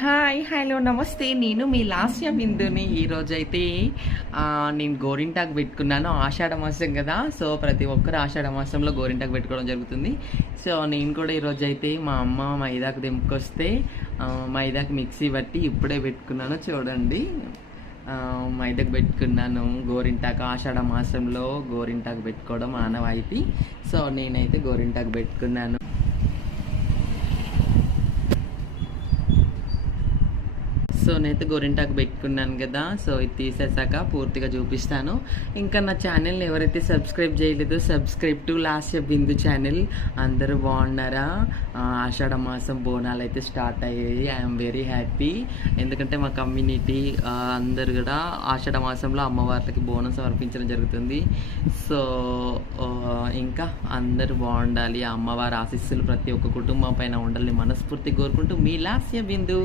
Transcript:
Hi hello నమస్తే. నేను మీ లాస్య బిందుని. ఈరోజైతే నేను గోరింటాకు పెట్టుకున్నాను. ఆషాఢ మాసం కదా, సో ప్రతి ఒక్కరు ఆషాఢ మాసంలో గోరింటాకు పెట్టుకోవడం జరుగుతుంది. సో నేను కూడా ఈరోజైతే మా అమ్మ మైదాకు దింపుకొస్తే మైదాకు మిక్సీ బట్టి ఇప్పుడే పెట్టుకున్నాను. చూడండి, మైదాకు పెట్టుకున్నాను. గోరింటాకు ఆషాఢ మాసంలో గోరింటాకు పెట్టుకోవడం ఆనవాయితీ. సో నేనైతే గోరింటాకు పెట్టుకున్నాను. సో నేనైతే గోరింటాకు పెట్టుకున్నాను కదా, సో ఇది తీసేసాక పూర్తిగా చూపిస్తాను. ఇంకా నా ఛానల్ని ఎవరైతే సబ్స్క్రైబ్ చేయలేదో subscribe to Lasya Bindu channel. అందరూ బాగున్నారా? ఆషాఢ మాసం బోనాలు అయితే స్టార్ట్ అయ్యాయి. I'm very happy. ఎందుకంటే మా కమ్యూనిటీ అందరు కూడా ఆషాఢ మాసంలో అమ్మవార్లకి బోనం సమర్పించడం జరుగుతుంది. సో ఇంకా అందరూ బాగుండాలి, అమ్మవారి ఆశీస్సులు ప్రతి ఒక్క కుటుంబం పైన ఉండాలని మనస్ఫూర్తి కోరుకుంటూ మీ లాస్య బిందు.